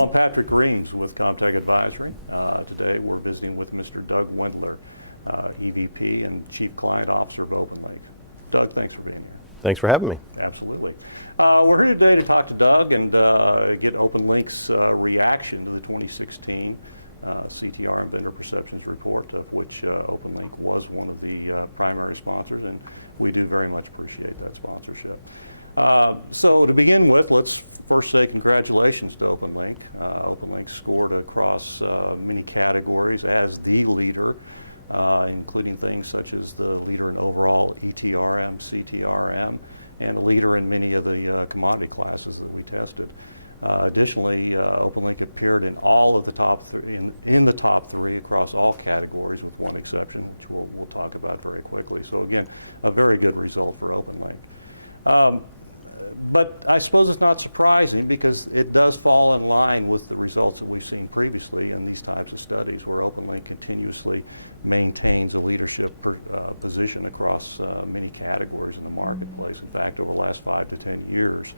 Hello, I'm Patrick Reams with Comtech Advisory. Today we're visiting with Mr. Doug Wendler, EVP and Chief Client Officer of OpenLink. Doug, thanks for being here. Thanks for having me. Absolutely. We're here today to talk to Doug and get OpenLink's reaction to the 2016 CTR and Vendor Perceptions Report, of which OpenLink was one of the primary sponsors, and we do very much appreciate that sponsorship. So to begin with, let's first say congratulations to OpenLink. OpenLink scored across many categories as the leader, including things such as the leader in overall ETRM, CTRM, and a leader in many of the commodity classes that we tested. Additionally, OpenLink appeared in all of the top in the top three across all categories, with one exception, which we'll talk about very quickly. So again, a very good result for OpenLink. But I suppose it's not surprising, because it does fall in line with the results that we've seen previously in these types of studies, where OpenLink continuously maintains a leadership position across many categories in the marketplace. In fact, over the last 5 to 10 years,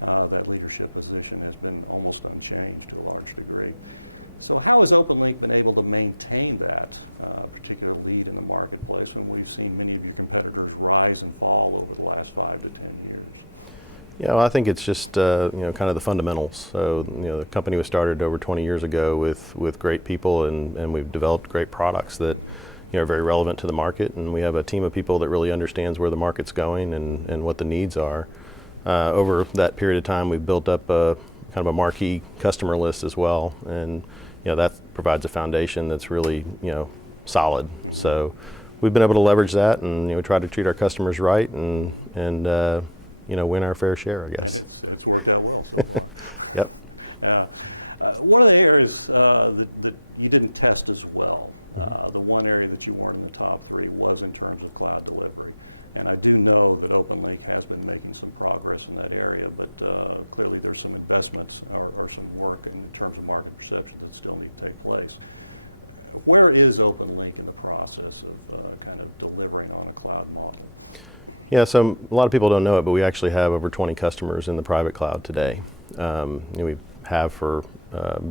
that leadership position has been almost unchanged to a large degree. So how has OpenLink been able to maintain that particular lead in the marketplace when we've seen many of your competitors rise and fall over the last 5 to 10 years? Yeah, well, I think it's just kind of the fundamentals. So the company was started over 20 years ago with great people, and we've developed great products that are very relevant to the market, and we have a team of people that really understands where the market's going and what the needs are. Over that period of time, we've built up a kind of a marquee customer list as well, and that provides a foundation that's really solid. So we've been able to leverage that, and we try to treat our customers right and win our fair share, I guess. And it's worked out well so far. Yep. One of the areas that you didn't test as well, the one area that you weren't in the top three, was in terms of cloud delivery. And I do know that OpenLink has been making some progress in that area, but clearly there's some investments or some work in terms of market perception that still need to take place. Where is OpenLink in the process of kind of delivering on a cloud model? Yeah, so a lot of people don't know it, but we actually have over 20 customers in the private cloud today. We have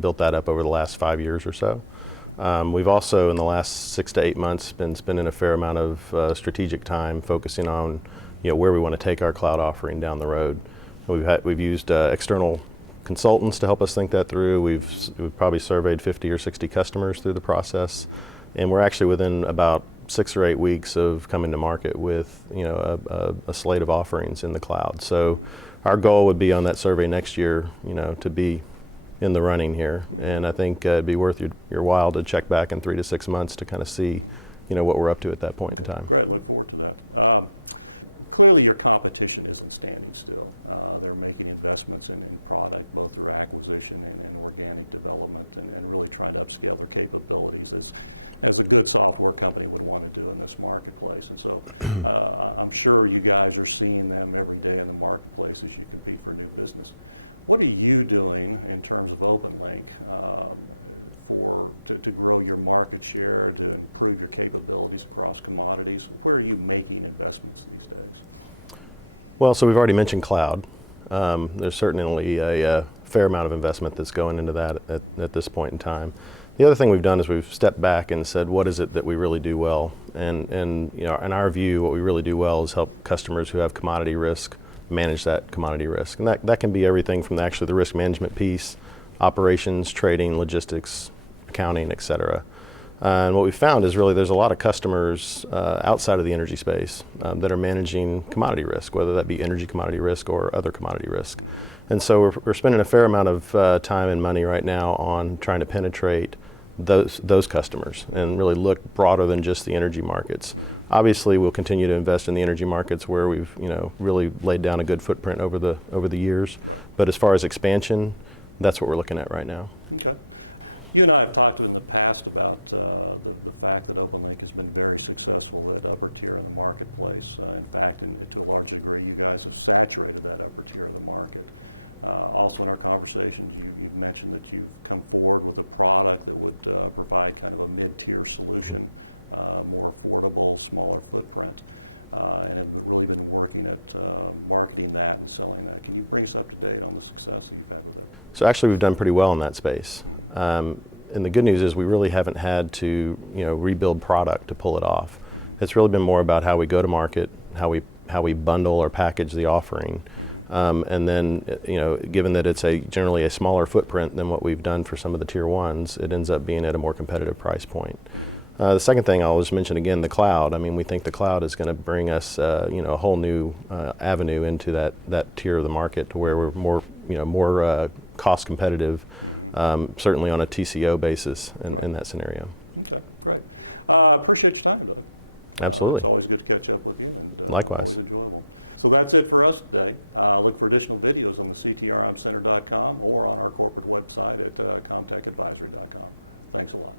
built that up over the last 5 years or so. We've also, in the last 6 to 8 months, been spending a fair amount of strategic time focusing on where we want to take our cloud offering down the road. We've used external consultants to help us think that through. We've probably surveyed 50 or 60 customers through the process, and we're actually within about 6 or 8 weeks of coming to market with a slate of offerings in the cloud. So our goal would be on that survey next year to be in the running here, and I think it'd be worth your while to check back in 3 to 6 months to kind of see what we're up to at that point in time. Great, look forward to that. Clearly your competition isn't standing still. They're making investments in product, both through acquisition and organic development, and really trying to upscale their capabilities as a good software company would want to do in this marketplace. And so I'm sure you guys are seeing them every day in the marketplace as you compete for new business. What are you doing in terms of OpenLink to grow your market share, to improve your capabilities across commodities? Where are you making investments these days? Well, so we've already mentioned cloud. There's certainly a fair amount of investment that's going into that at this point in time. The other thing we've done is we've stepped back and said, what is it that we really do well? And in our view, what we really do well is help customers who have commodity risk manage that commodity risk. And that can be everything from actually the risk management piece, operations, trading, logistics, accounting, et cetera. And what we found is really there's a lot of customers outside of the energy space that are managing commodity risk, whether that be energy commodity risk or other commodity risk. And so we're spending a fair amount of time and money right now on trying to penetrate those customers and really look broader than just the energy markets. Obviously, we'll continue to invest in the energy markets where we've really laid down a good footprint over the years. Right. But as far as expansion, that's what we're looking at right now. Okay. You and I have talked in the past about the fact that OpenLink has been very successful at upper tier in the marketplace. In fact, to a large degree, you guys have saturated that upper tier of the market. Also in our conversations, you've mentioned that you've come forward with a product that would provide kind of a mid-tier solution, more affordable, smaller footprint. and have really been working at marketing that and selling that. Can you bring us up to date on the success that you've had with it? So actually we've done pretty well in that space. And the good news is we really haven't had to rebuild product to pull it off. It's really been more about how we go to market, how we bundle or package the offering, and then given that it's generally a smaller footprint than what we've done for some of the tier ones, it ends up being at a more competitive price point. The second thing I'll just mention again, the cloud. I mean, we think the cloud is going to bring us a whole new avenue into that tier of the market to where we're more cost competitive, certainly on a TCO basis in that scenario. Okay, great. Appreciate your time, Doug. Absolutely. It's always good to catch up with you, and Likewise. Always enjoyable. So that's it for us today. Look for additional videos on the ctrmcenter.com or on our corporate website at comtechadvisory.com. Thanks a lot.